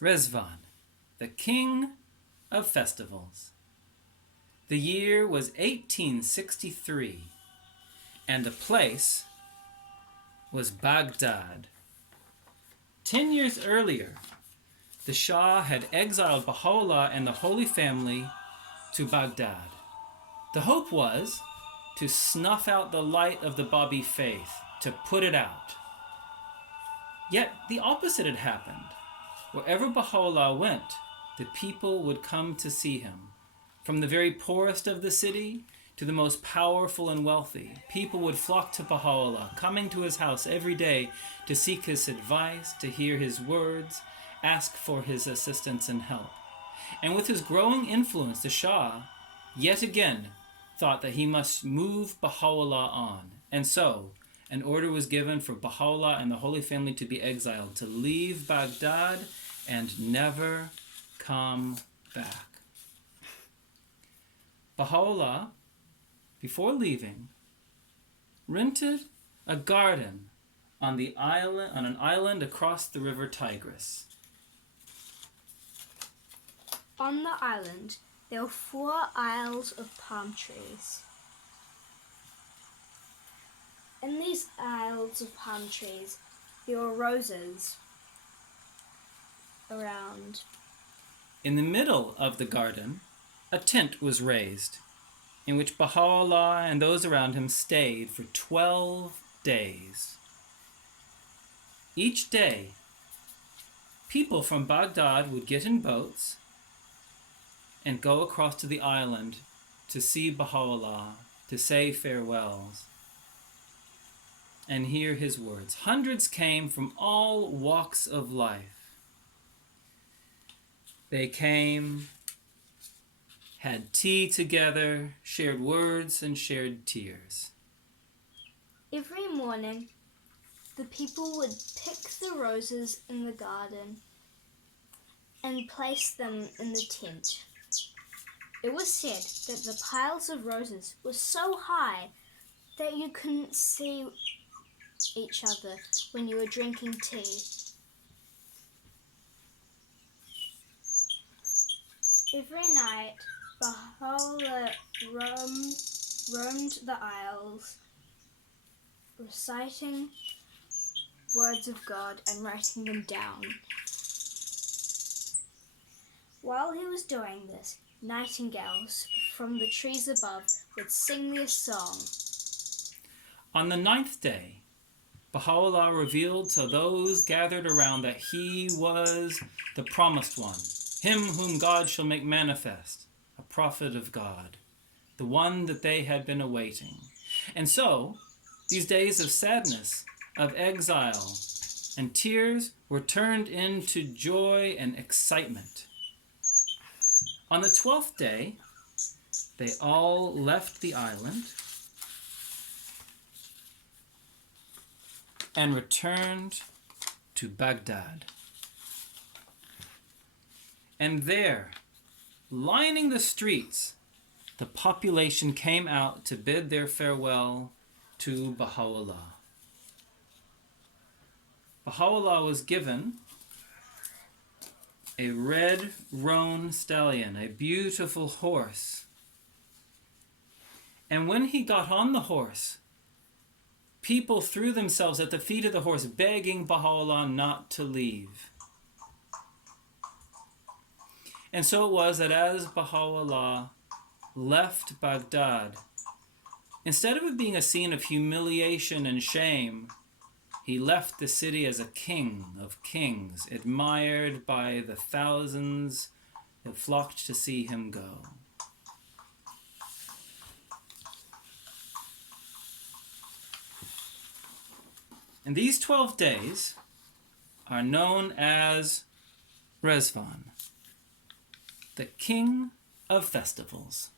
Riḍván, the king of festivals. The year was 1863, and the place was Baghdad. 10 years earlier, the Shah had exiled Baha'u'llah and the Holy Family to Baghdad. The hope was to snuff out the light of the Babi faith, to put it out. Yet the opposite had happened. Wherever Baha'u'llah went, the people would come to see him. From the very poorest of the city to the most powerful and wealthy, people would flock to Baha'u'llah, coming to his house every day to seek his advice, to hear his words, ask for his assistance and help. And with his growing influence, the Shah, yet again, thought that he must move Baha'u'llah on. And so, an order was given for Baha'u'llah and the Holy Family to be exiled, to leave Baghdad and never come back. Baha'u'llah, before leaving, rented a garden on an island across the river Tigris. On the island, there were 4 aisles of palm trees. In these aisles of palm trees, there were roses around. In the middle of the garden, a tent was raised, in which Baha'u'llah and those around him stayed for 12 days. Each day, people from Baghdad would get in boats and go across to the island to see Baha'u'llah, to say farewells, and hear his words. Hundreds came from all walks of life. They came, had tea together, shared words, and shared tears. Every morning, the people would pick the roses in the garden and place them in the tent. It was said that the piles of roses were so high that you couldn't see each other when you were drinking tea. Every night, Baha'u'llah roamed the aisles, reciting words of God and writing them down. While he was doing this, nightingales from the trees above would sing their song. On the 9th day, Baha'u'llah revealed to those gathered around that he was the promised one, him whom God shall make manifest, a prophet of God, the one that they had been awaiting. And so, these days of sadness, of exile, and tears were turned into joy and excitement. On the 12th day, they all left the island and returned to Baghdad. And there, lining the streets, the population came out to bid their farewell to Baha'u'llah. Baha'u'llah was given a red roan stallion, a beautiful horse. And when he got on the horse, people threw themselves at the feet of the horse, begging Baha'u'llah not to leave. And so it was that as Baha'u'llah left Baghdad, instead of it being a scene of humiliation and shame, he left the city as a king of kings, admired by the thousands that flocked to see him go. And these 12 days are known as Riḍván, the king of festivals.